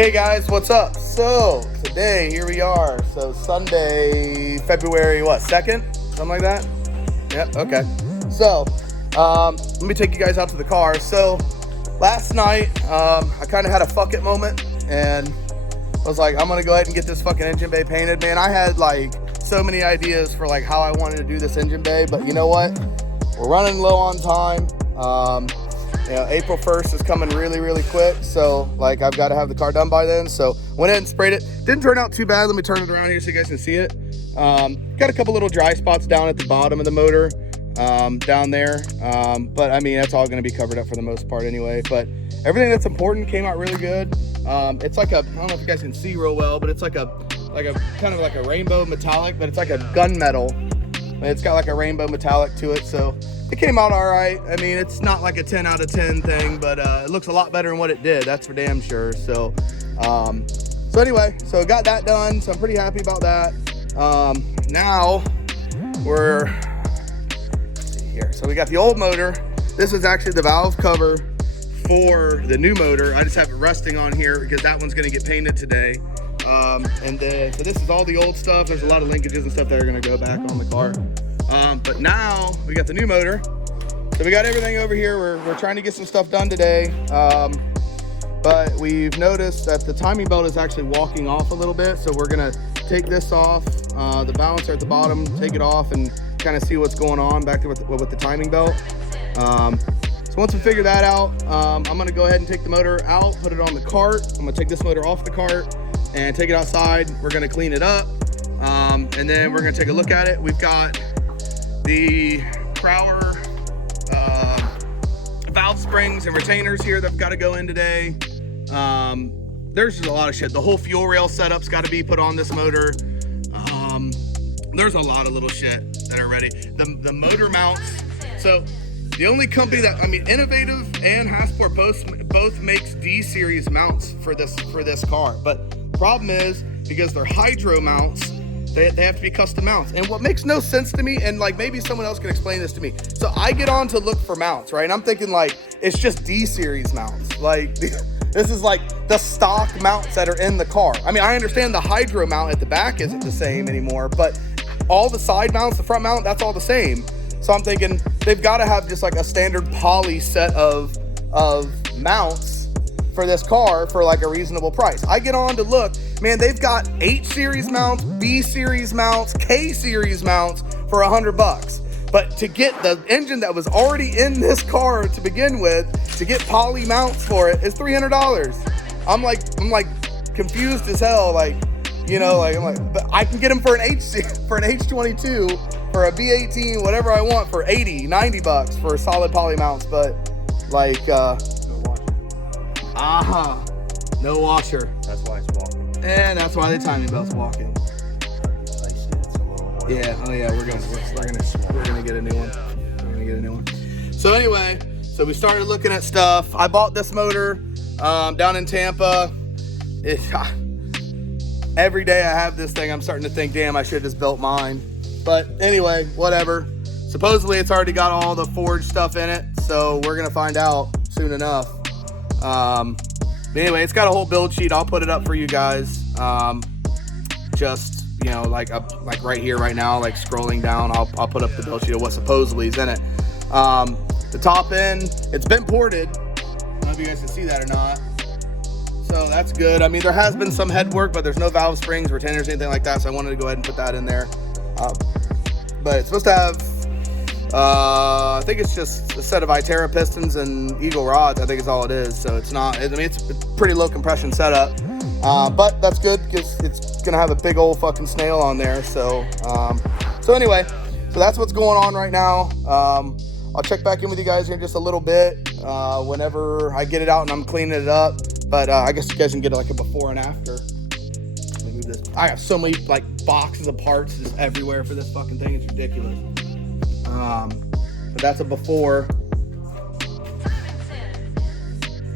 Hey guys, what's up? So today, here we are. So Sunday, February, what, 2nd? Something like that? Yep, okay. So, let me take you guys out to the car. So, last night, I kind of had a fuck it moment, and I was like, I'm gonna go ahead and get this fucking engine bay painted. Man, I had like so many ideas for like how I wanted to do this engine bay, but you know what? We're running low on time. April 1st is coming really, really quick. So like I've got to have the car done by then. So went ahead and sprayed it. Didn't turn out too bad. Let me turn it around here so you guys can see it. Got a couple little dry spots down at the bottom of the motor, down there. But I mean, that's all going to be covered up for the most part anyway. But everything that's important came out really good. It's like I don't know if you guys can see real well, but it's like a kind of like a rainbow metallic, but it's like a gunmetal. It's got like a rainbow metallic to it. So it came out all right. I mean, it's not like a 10 out of 10 thing, but it looks a lot better than what it did. That's for damn sure. So, anyway, so got that done. So I'm pretty happy about that. Now we're here. So we got the old motor. This is actually the valve cover for the new motor. I just have it resting on here because that one's going to get painted today. And then, so this is all the old stuff. There's a lot of linkages and stuff that are going to go back on the car. But now we got the new motor. So we got everything over here. We're trying to get some stuff done today. But we've noticed that the timing belt is actually walking off a little bit. So we're going to take this off, the balancer at the bottom, take it off and kind of see what's going on back there with the timing belt. So once we figure that out, I'm going to go ahead and take the motor out, put it on the cart. I'm going to take this motor off the cart and take it outside. We're going to clean it up. And then we're going to take a look at it. We've got the Crower valve springs and retainers here that've got to go in today. There's just a lot of shit. The whole fuel rail setup's got to be put on this motor. There's a lot of little shit that are ready. The motor mounts. So the only company that, I mean, Innovative and Hasport both makes D-series mounts for this car. But the problem is, because they're hydro mounts, they have to be custom mounts. And what makes no sense to me, and like maybe someone else can explain this to me. So I get on to look for mounts, right? And I'm thinking like, it's just D-series mounts. Like this is like the stock mounts that are in the car. I mean, I understand the hydro mount at the back isn't the same anymore, but all the side mounts, the front mount, that's all the same. So I'm thinking they've got to have just like a standard poly set of mounts for this car for like a reasonable price. I get on to look, man, they've got H series mounts, B series mounts, K series mounts for $100. But to get the engine that was already in this car to begin with, to get poly mounts for it is $300. I'm like confused as hell. Like, you know, like I'm like, but I can get them for an H22, for a B18, whatever I want, for $80-$90 for solid poly mounts. But like, no washer. That's why it's walking. And that's why the timing belt's walking. Yeah, oh yeah, we're gonna get a new one. So anyway, so we started looking at stuff. I bought this motor down in Tampa. Every day I have this thing, I'm starting to think, damn, I should have just built mine. But anyway, whatever. Supposedly it's already got all the forged stuff in it, so we're gonna find out soon enough. But anyway, it's got a whole build sheet. I'll put it up for you guys. Just, you know, like right here, right now, like scrolling down, I'll put up the build sheet of what supposedly is in it. The top end, it's been ported. I don't know if you guys can see that or not. So that's good. I mean, there has been some head work, but there's no valve springs, retainers, anything like that. So I wanted to go ahead and put that in there. But it's supposed to have, I think it's just a set of Itera pistons and Eagle rods. I think is all it is. So it's not, I mean, it's a pretty low compression setup. But that's good because it's going to have a big old fucking snail on there. So, so anyway, so that's what's going on right now. I'll check back in with you guys here in just a little bit, whenever I get it out and I'm cleaning it up. But I guess you guys can get like a before and after. Let me move this. I have so many like boxes of parts just everywhere for this fucking thing. It's ridiculous. But that's a before.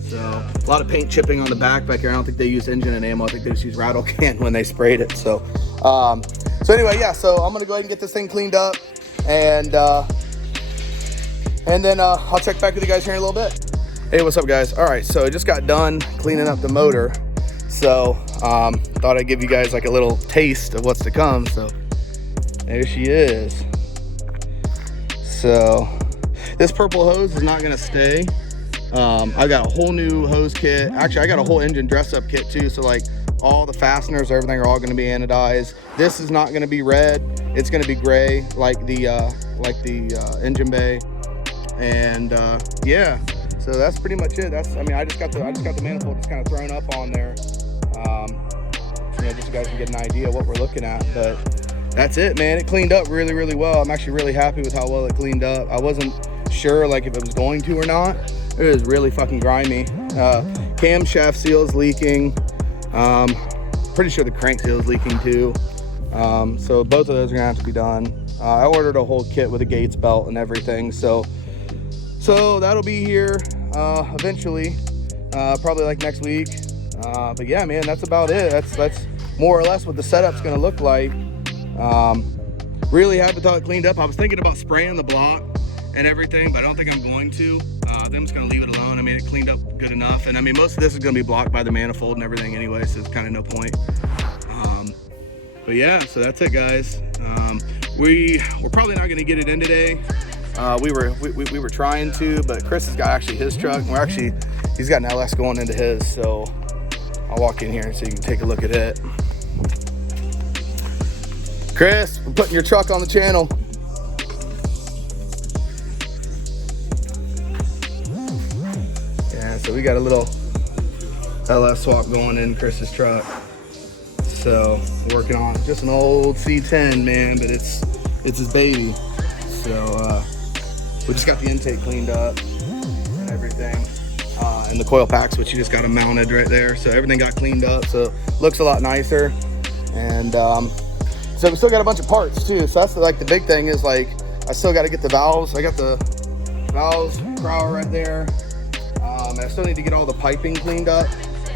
So a lot of paint chipping on the back here. I don't think they use engine enamel. I think they just use rattle can when they sprayed it. So, so anyway, yeah. So I'm gonna go ahead and get this thing cleaned up, and then I'll check back with you guys here in a little bit. Hey, what's up, guys? All right, so I just got done cleaning up the motor. So thought I'd give you guys like a little taste of what's to come. So there she is. So this purple hose is not gonna stay. I got a whole new hose kit. Actually, I got a whole engine dress up kit too. So like all the fasteners, everything are all gonna be anodized. This is not gonna be red. It's gonna be gray, like the engine bay. And yeah, so that's pretty much it. I just got the manifold just kind of thrown up on there. You know, just so you guys can get an idea of what we're looking at. But that's it, man. It cleaned up really, really well. I'm actually really happy with how well it cleaned up. I wasn't sure like if it was going to or not. It was really fucking grimy. Camshaft seal's leaking. Pretty sure the crank seal is leaking too. So both of those are gonna have to be done. I ordered a whole kit with a Gates belt and everything. So that'll be here eventually, probably like next week. But yeah, man, that's about it. That's more or less what the setup's gonna look like. Really happy with how it cleaned up. I was thinking about spraying the block and everything, but I don't think I'm going to. I think I'm just gonna leave it alone. I mean, it cleaned up good enough. And I mean, most of this is gonna be blocked by the manifold and everything anyway, so it's kind of no point. But yeah, so that's it, guys. We're probably not gonna get it in today. We were trying to, but Chris has got actually his truck. He's got an LS going into his, so I'll walk in here so you can take a look at it. Chris, we're putting your truck on the channel. Yeah, so we got a little LS swap going in Chris's truck. So working on just an old C10, man, but it's his baby. So we just got the intake cleaned up and everything, and the coil packs, which you just got them mounted right there. So everything got cleaned up, so looks a lot nicer. And so we still got a bunch of parts too. So that's like the big thing is like I still got to get the valves. I got the valves crowler right there. I still need to get all the piping cleaned up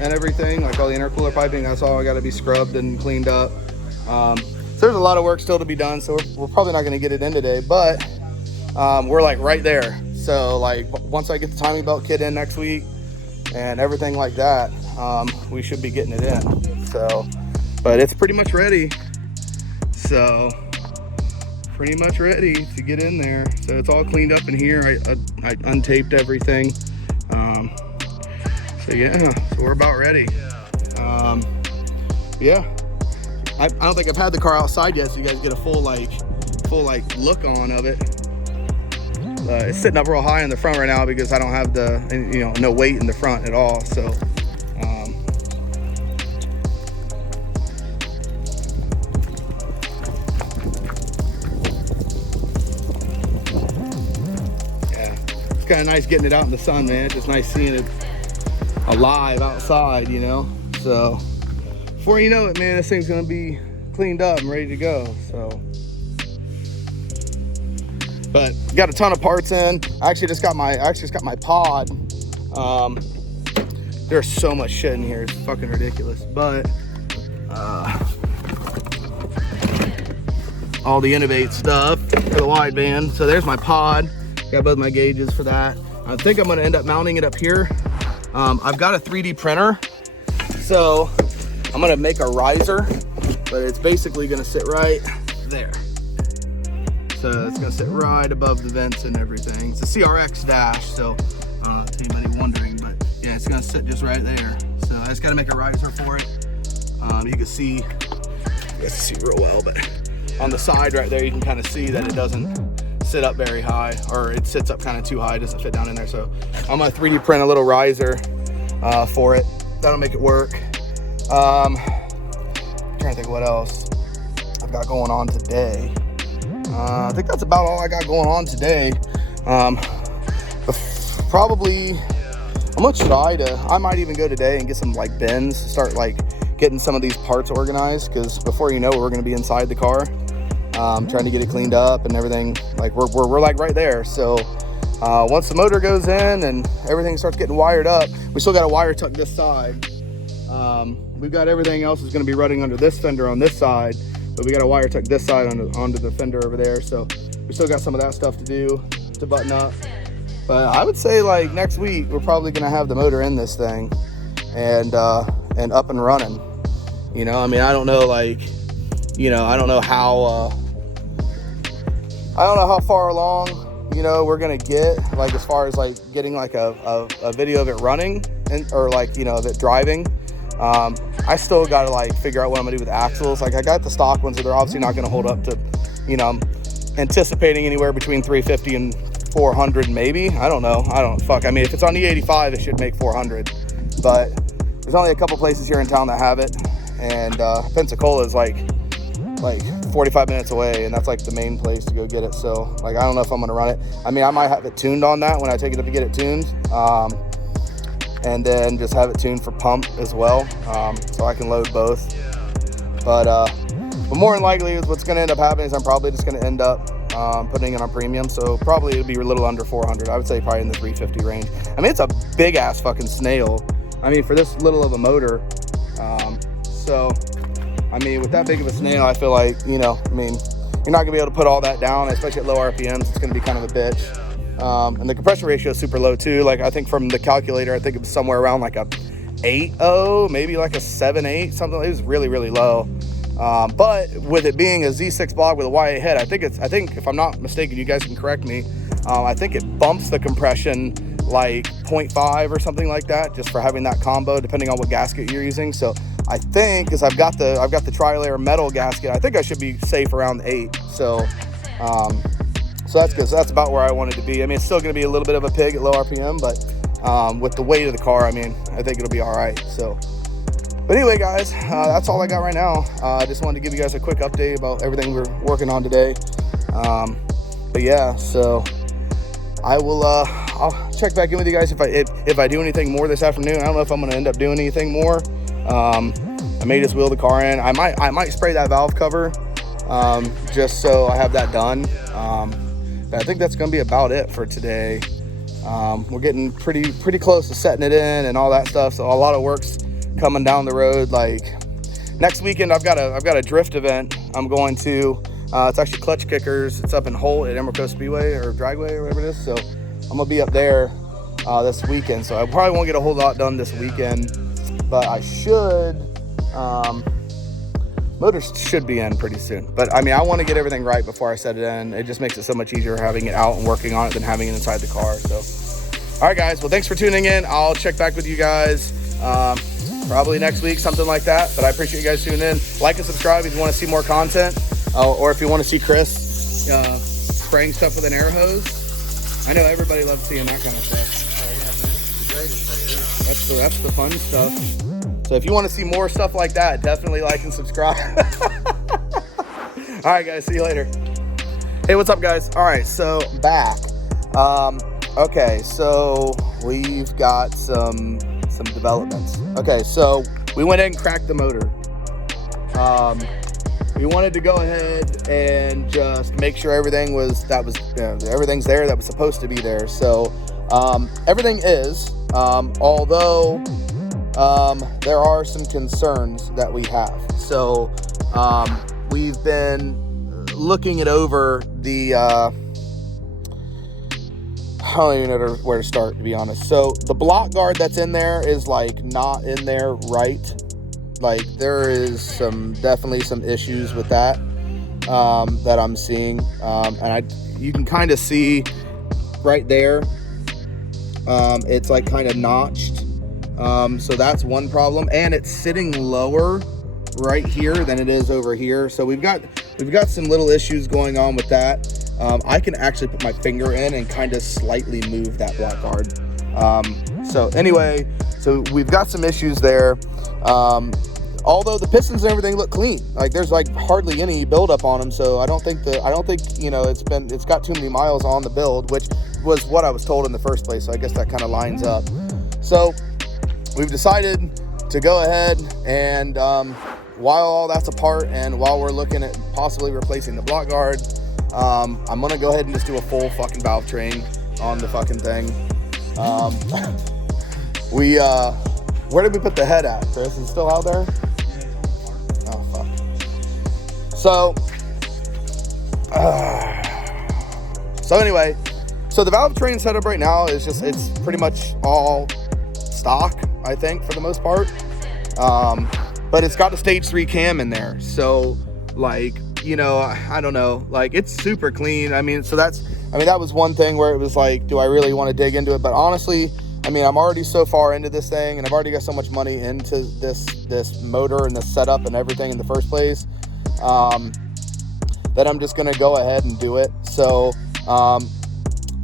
and everything, like all the intercooler piping. That's all got to be scrubbed and cleaned up. So there's a lot of work still to be done. So we're probably not going to get it in today, but we're like right there. So like once I get the timing belt kit in next week and everything like that, we should be getting it in. So, but it's pretty much ready. So pretty much ready to get in there. So it's all cleaned up in here. I untaped everything. So yeah, so we're about ready. Yeah, I don't think I've had the car outside yet, so you guys get a full look on of it. It's sitting up real high in the front right now because I don't have no weight in the front at all. So yeah, it's kind of nice getting it out in the sun, man. It's just nice seeing it alive outside, you know. So before you know it, man, this thing's gonna be cleaned up and ready to go. So, but got a ton of parts in. I actually just got my pod. There's so much shit in here, it's fucking ridiculous. But all the Innovate stuff for the wideband. So there's my pod. Got both my gauges for that. I think I'm gonna end up mounting it up here. I've got a 3D printer, so I'm gonna make a riser, but it's basically gonna sit right there. So it's gonna sit right above the vents and everything. It's a CRX dash, so to anybody wondering, but yeah, it's gonna sit just right there. So I just gotta make a riser for it. You can see real well, but on the side right there, you can kind of see that it doesn't sit up very high, or it sits up kind of too high, it doesn't fit down in there. So I'm gonna 3D print a little riser for it. That'll make it work. I'm trying to think what else I've got going on today. I think that's about all I got going on today. Probably I'm gonna try I might even go today and get some like bins, start like getting some of these parts organized, because before you know it, we're gonna be inside the car. Trying to get it cleaned up and everything. Like we're like right there. So once the motor goes in and everything starts getting wired up, we still got to wire tuck this side. We've got everything else is going to be running under this fender on this side, but we got to wire tuck this side onto the fender over there. So we still got some of that stuff to do to button up. But I would say like next week we're probably going to have the motor in this thing, and and up and running. You know, I mean, I don't know, like, you know, I don't know how far along, you know, we're gonna get, like, as far as like getting like a video of it running or like, you know, of it driving. I still gotta like figure out what I'm gonna do with axles. Like, I got the stock ones, so they're obviously not gonna hold up to, you know, I'm anticipating anywhere between 350 and 400 maybe. I don't know. I mean, if it's on the 85, it should make 400. But there's only a couple places here in town that have it, and Pensacola is like 45 minutes away, and that's like the main place to go get it. So like, I don't know if I'm gonna run it. I mean, I might have it tuned on that when I take it up to get it tuned, and then just have it tuned for pump as well, so I can load both. But more than likely, what's gonna end up happening is I'm probably just gonna end up putting it on premium. So probably it'll be a little under 400. I would say probably in the 350 range. I mean, it's a big ass fucking snail. I mean, for this little of a motor. So I mean, with that big of a snail, I feel like, you know, I mean, you're not gonna be able to put all that down, especially at low RPMs. It's gonna be kind of a bitch. And the compression ratio is super low too. Like, I think from the calculator, I think it was somewhere around like a 8.0, maybe like a 7.8, something. It was really, really low. But with it being a Z6 block with a Y8 head, I think if I'm not mistaken, you guys can correct me, I think it bumps the compression like 0.5 or something like that, just for having that combo, depending on what gasket you're using. So I think, because I've got the tri-layer metal gasket, I think I should be safe around 8. So so that's good. So that's about where I wanted to be. I mean, it's still going to be a little bit of a pig at low RPM, but with the weight of the car, I mean, I think it'll be all right. So, but anyway, guys, that's all I got right now. I just wanted to give you guys a quick update about everything we're working on today. But yeah, so I will. I'll check back in with you guys if I do anything more this afternoon. I don't know if I'm going to end up doing anything more. I may just wheel the car in. I might spray that valve cover, just so I have that done. But I think that's going to be about it for today. We're getting pretty close to setting it in and all that stuff. So a lot of work's coming down the road. Like, next weekend, I've got a drift event I'm going to. It's actually Clutch Kickers. It's up in Holt at Emerald Coast Speedway or Dragway or whatever it is. So I'm gonna be up there this weekend. So I probably won't get a whole lot done this weekend, but I should. Motors should be in pretty soon. But I mean, I want to get everything right before I set it in. It just makes it so much easier having it out and working on it than having it inside the car. So, all right, guys. Well, thanks for tuning in. I'll check back with you guys probably next week, something like that. But I appreciate you guys tuning in. Like and subscribe if you want to see more content, or if you want to see Chris spraying stuff with an air hose. I know everybody loves seeing that kind of stuff. Oh, yeah, that's the fun stuff. So if you want to see more stuff like that, definitely like and subscribe. All right, guys. See you later. Hey, what's up, guys? All right, so back. Okay, so we've got some developments. Okay, so we went in and cracked the motor. We wanted to go ahead and just make sure everything's there that was supposed to be there. So everything is, although there are some concerns that we have. So we've been looking it over. I don't even know where to start, to be honest. So the block guard that's in there is like not in there right. Like, there is definitely some issues with that that I'm seeing, and you can kind of see right there. It's like kind of notched. So that's one problem, and it's sitting lower right here than it is over here. So we've got some little issues going on with that. I can actually put my finger in and kind of slightly move that block guard. So anyway, so we've got some issues there. Although the pistons and everything look clean, like there's like hardly any buildup on them. So I don't think you know, it's got too many miles on the build, which was what I was told in the first place. So I guess that kind of lines up. So we've decided to go ahead and while all that's apart and while we're looking at possibly replacing the block guard, I'm gonna go ahead and just do a full fucking valve train on the fucking thing. Where did we put the head at? Chris, is it still out there? Oh fuck. So anyway, so the valve train setup right now is it's pretty much all stock, I think, for the most part. But it's got a stage 3 cam in there. So like, you know, I don't know, like it's super clean. I mean, that was one thing where it was like, do I really want to dig into it? But honestly, I mean, I'm already so far into this thing, and I've already got so much money into this motor and this setup and everything in the first place, that I'm just going to go ahead and do it. So,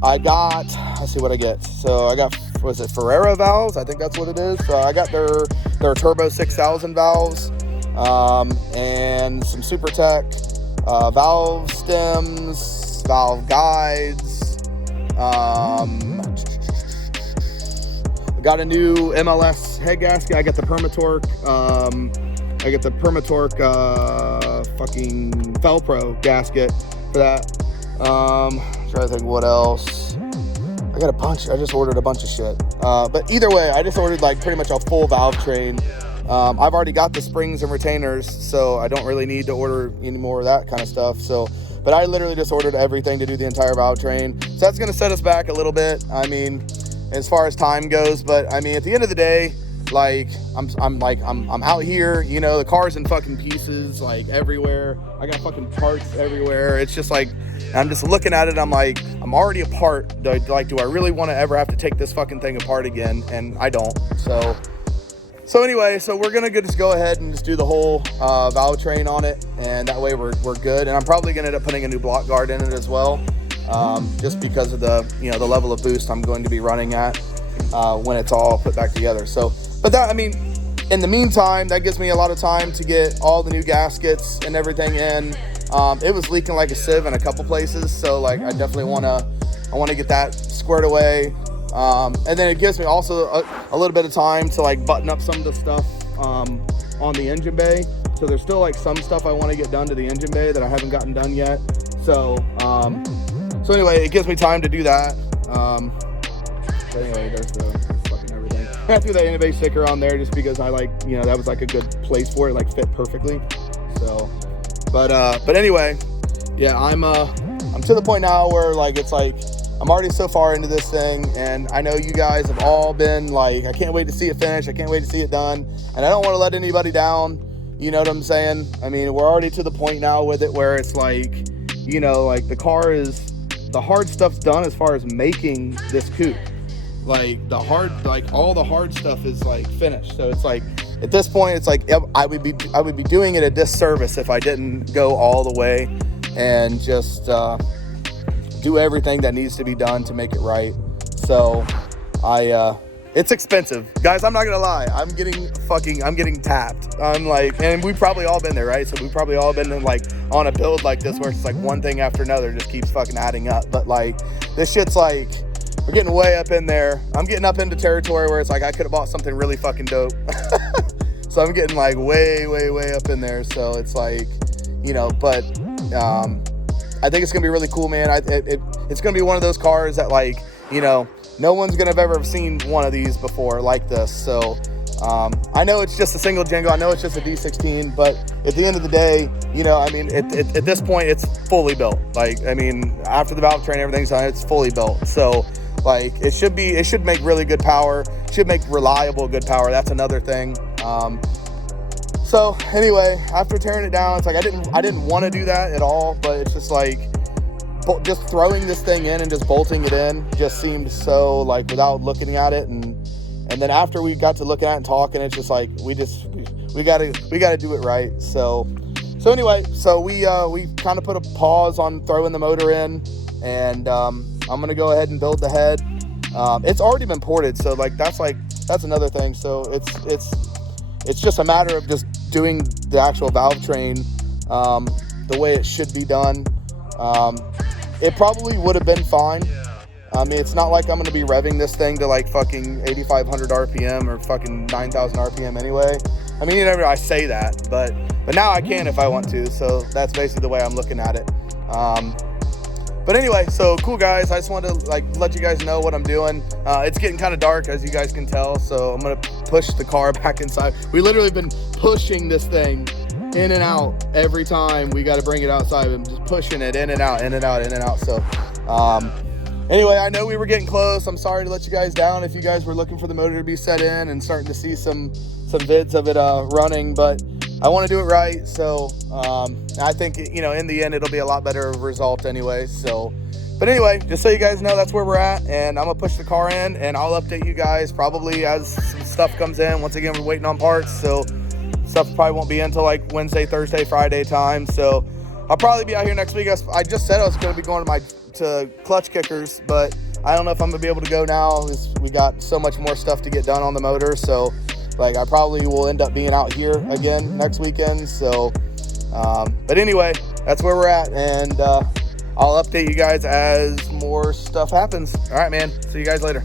let's see what I get. So I got, was it Ferrera valves? I think that's what it is. So I got their Turbo 6000 valves, and some SuperTech, valve stems, valve guides, got a new MLS head gasket. I got the Permatorque, fucking Felpro gasket for that. Trying to think what else. I got a bunch. I just ordered a bunch of shit. But either way, I just ordered like pretty much a full valve train. I've already got the springs and retainers, so I don't really need to order any more of that kind of stuff. So, but I literally just ordered everything to do the entire valve train. So that's going to set us back a little bit. I mean, as far as time goes, but I mean, at the end of the day, like I'm out here, you know, the car's in fucking pieces, like everywhere. I got fucking parts everywhere. It's just like, I'm just looking at it. I'm like, I'm already apart. Do I really want to ever have to take this fucking thing apart again? And I don't. So anyway, so we're gonna just go ahead and just do the whole valve train on it, and that way we're good. And I'm probably gonna end up putting a new block guard in it as well, just because of the, you know, the level of boost I'm going to be running at when it's all put back together. So, but that, I mean, in the meantime, that gives me a lot of time to get all the new gaskets and everything in. It was leaking like a sieve in a couple places, so like I definitely want to get that squared away. And then it gives me also a little bit of time to like button up some of the stuff on the engine bay. So there's still like some stuff I want to get done to the engine bay that I haven't gotten done yet. So anyway, it gives me time to do that. But anyway, there's the fucking everything. I threw that Innovate sticker on there just because I like, you know, that was like a good place for it, like fit perfectly. So, but anyway, yeah, I'm to the point now where like it's like I'm already so far into this thing, and I know you guys have all been like, I can't wait to see it finish. I can't wait to see it done, and I don't want to let anybody down. You know what I'm saying? I mean, we're already to the point now with it where it's like, you know, like the hard stuff's done as far as making this coupe. Like all the hard stuff is like finished. So it's like, at this point, it's like I would be doing it a disservice if I didn't go all the way and just do everything that needs to be done to make it right. So it's expensive, guys. I'm not gonna lie. I'm getting tapped. I'm like, and we've probably all been there, right? So we've probably all been in, like, on a build like this where it's like one thing after another just keeps fucking adding up. But like, this shit's like, we're getting way up in there. I'm getting up into territory where it's like I could have bought something really fucking dope. So I'm getting like way up in there. So it's like, you know, but I think it's gonna be really cool, man. It's gonna be one of those cars that, like, you know, no one's gonna have ever seen one of these before like this. So I know it's just a single Django. I know it's just a D16, but at the end of the day, you know, I mean, at this point, it's fully built. Like, I mean, after the valve train, everything's done, it's fully built. So like, it should make really good power. Should make reliable good power. That's another thing. So anyway, after tearing it down, it's like I didn't want to do that at all, but it's just like just throwing this thing in and just bolting it in just seemed so, like, without looking at it, and then after we got to looking at it and talking, it's just like we gotta do it right. So anyway, so we kind of put a pause on throwing the motor in, and I'm gonna go ahead and build the head. It's already been ported, so like that's another thing. So it's just a matter of just doing the actual valve train the way it should be done. It probably would have been fine. I mean, it's not like I'm going to be revving this thing to like fucking 8,500 RPM or fucking 9,000 RPM anyway. I mean, I say that, but now I can if I want to. So that's basically the way I'm looking at it. But anyway, so cool, guys. I just wanted to like let you guys know what I'm doing. It's getting kind of dark, as you guys can tell, so I'm gonna push the car back inside. We literally been pushing this thing in and out every time we got to bring it outside. I'm just pushing it in and out, in and out, in and out. So Anyway, I know we were getting close. I'm sorry to let you guys down if you guys were looking for the motor to be set in and starting to see some vids of it running, but I want to do it right. So I think, you know, in the end, it'll be a lot better result anyway. So, but anyway, just so you guys know, that's where we're at, and I'm gonna push the car in, and I'll update you guys probably as some stuff comes in. Once again, we're waiting on parts, so stuff probably won't be until like Wednesday, Thursday, Friday time. So I'll probably be out here next week. I just said I was going to be going to clutch kickers, but I don't know if I'm going to be able to go now. We got so much more stuff to get done on the motor. So like I probably will end up being out here again next weekend. So, but anyway, that's where we're at, and I'll update you guys as more stuff happens. All right, man. See you guys later.